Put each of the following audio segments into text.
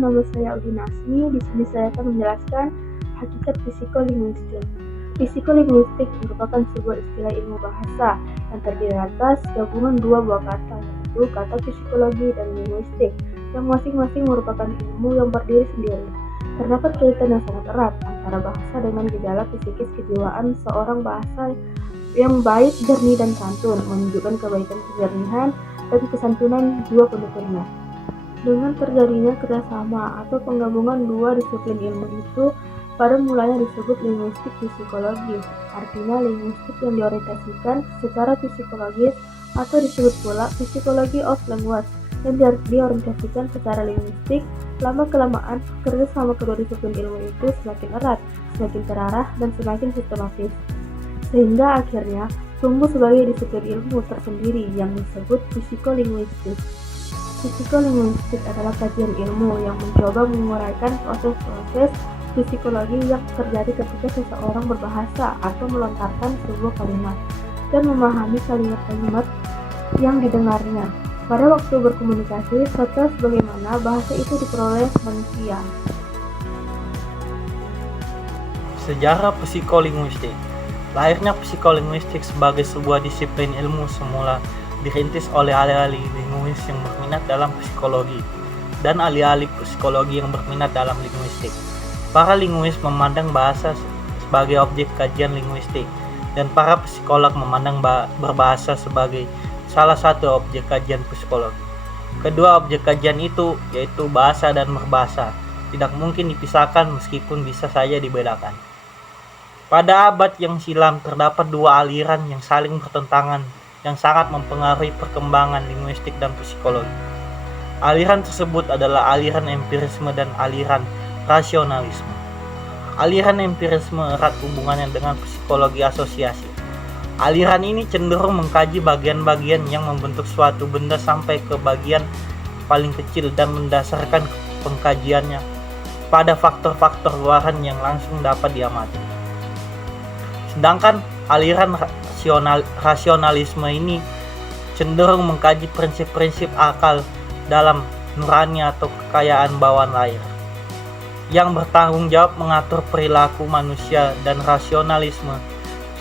nama saya Udin Asmi. Di sini saya akan menjelaskan hakikat psikolinguistik. Psikolinguistik merupakan sebuah istilah ilmu bahasa yang terdiri atas gabungan dua buah kata, yaitu kata psikologi dan linguistik, yang masing-masing merupakan ilmu yang berdiri sendiri. Terdapat kaitan yang sangat erat antara bahasa dengan gejala psikis kejiwaan seorang bahasa yang baik, jernih, dan santun, menunjukkan kebaikan, kejernihan, dan kesantunan jiwa penuturnya. Dengan terjadinya kerjasama atau penggabungan dua disiplin ilmu itu, pada mulanya disebut linguistik psikologi. Artinya linguistik yang diorientasikan secara psikologis, atau disebut pula psikologi of language yang diorientasikan secara linguistik. Lama-kelamaan, kerjasama kedua disiplin ilmu itu semakin erat, semakin terarah, dan semakin sistematis, sehingga akhirnya tumbuh sebagai disiplin ilmu tersendiri yang disebut psikolinguistik. Psikolinguistik adalah kajian ilmu yang mencoba menguraikan proses-proses psikologi yang terjadi ketika seseorang berbahasa atau melontarkan sebuah kalimat dan memahami kalimat-kalimat yang didengarnya pada waktu berkomunikasi, serta sebagaimana bahasa itu diperoleh manusia. Sejarah psikolinguistik. Lahirnya psikolinguistik sebagai sebuah disiplin ilmu semula dirintis oleh ahli-ahli linguis yang berminat dalam psikologi dan ahli-ahli psikologi yang berminat dalam linguistik. Para linguis memandang bahasa sebagai objek kajian linguistik, dan para psikolog memandang berbahasa sebagai salah satu objek kajian psikologi. Kedua objek kajian itu, yaitu bahasa dan berbahasa, tidak mungkin dipisahkan meskipun bisa saja dibedakan. Pada abad yang silam terdapat dua aliran yang saling bertentangan yang sangat mempengaruhi perkembangan linguistik dan psikologi. Aliran tersebut adalah aliran empirisme dan aliran rasionalisme. Aliran empirisme erat hubungannya dengan psikologi asosiasi. Aliran ini cenderung mengkaji bagian-bagian yang membentuk suatu benda sampai ke bagian paling kecil dan mendasarkan pengkajiannya pada faktor-faktor luaran yang langsung dapat diamati. Sedangkan aliran rasionalisme ini cenderung mengkaji prinsip-prinsip akal dalam nurani atau kekayaan bawaan lahir yang bertanggung jawab mengatur perilaku manusia, dan rasionalisme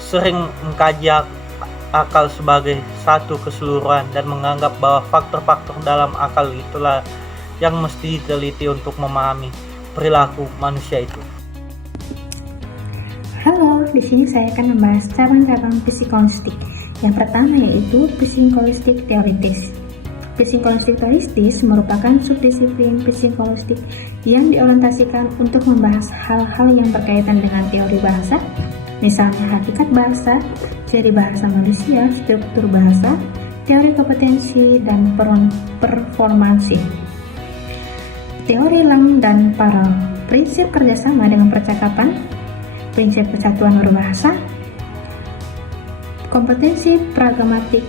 sering mengkaji akal sebagai satu keseluruhan dan menganggap bahwa faktor-faktor dalam akal itulah yang mesti diteliti untuk memahami perilaku manusia itu. Halo, di sini saya akan membahas cabang-cabang psikolinguistik. Yang pertama yaitu psikolinguistik teoritis. Psikolinguistik teoritis merupakan subdisiplin psikolinguistik yang diorientasikan untuk membahas hal-hal yang berkaitan dengan teori bahasa, misalnya hakikat bahasa, ciri bahasa manusia, struktur bahasa, teori kompetensi, dan performansi. Teori Lang dan Parel, prinsip kerjasama dengan percakapan, prinsip kesatuan berbahasa, kompetensi pragmatik,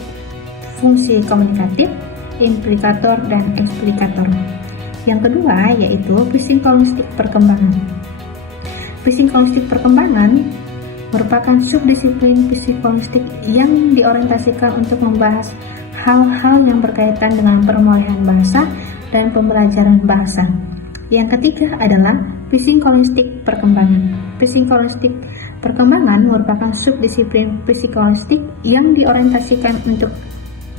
fungsi komunikatif, implikator, dan eksplikator. Yang kedua yaitu psikolinguistik perkembangan. Psikolinguistik perkembangan merupakan subdisiplin psikolinguistik yang diorientasikan untuk membahas hal-hal yang berkaitan dengan pemulihan bahasa dan pembelajaran bahasa. Yang ketiga adalah psikolinguistik perkembangan. Psikolinguistik perkembangan merupakan subdisiplin psikolinguistik yang diorientasikan untuk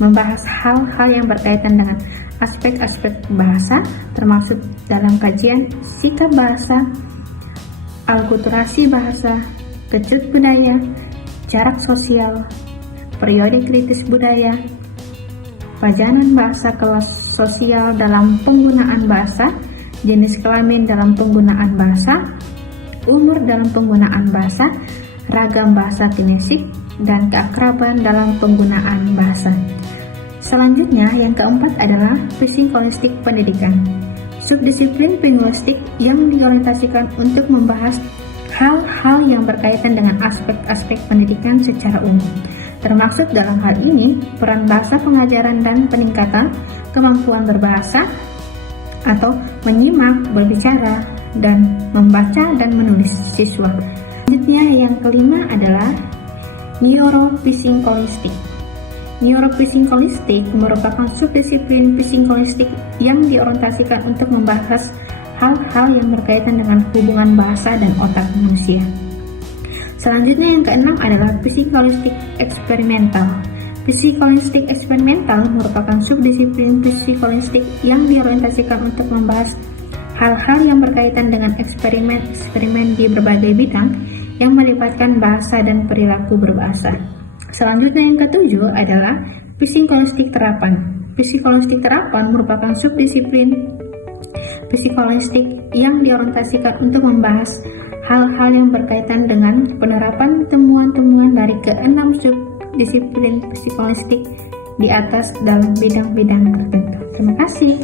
membahas hal-hal yang berkaitan dengan aspek-aspek bahasa, termasuk dalam kajian sikap bahasa, alkulturasi bahasa, kecut budaya, jarak sosial, periode kritis budaya, pajanan bahasa kelas sosial dalam penggunaan bahasa, jenis kelamin dalam penggunaan bahasa, umur dalam penggunaan bahasa, ragam bahasa kinesik, dan keakraban dalam penggunaan bahasa. Selanjutnya, yang keempat adalah psikolinguistik pendidikan. Subdisiplin linguistik yang diorientasikan untuk membahas hal-hal yang berkaitan dengan aspek-aspek pendidikan secara umum, termasuk dalam hal ini peran bahasa pengajaran dan peningkatan kemampuan berbahasa atau menyimak, berbicara, dan membaca dan menulis siswa. Selanjutnya yang kelima adalah neuropsikolinguistik. Neuropsikolinguistik merupakan subdisiplin psikolinguistik yang diorientasikan untuk membahas hal-hal yang berkaitan dengan hubungan bahasa dan otak manusia. Selanjutnya yang keenam adalah psikolinguistik eksperimental. Psikolinguistik eksperimental merupakan subdisiplin psikolinguistik yang diorientasikan untuk membahas hal-hal yang berkaitan dengan eksperimen di berbagai bidang yang melibatkan bahasa dan perilaku berbahasa. Selanjutnya yang ketujuh adalah psikolinguistik terapan. Psikolinguistik terapan merupakan subdisiplin psikolinguistik yang diorientasikan untuk membahas hal-hal yang berkaitan dengan penerapan temuan-temuan dari keenam subdisiplin psikolinguistik di atas dalam bidang-bidang tertentu. Terima kasih.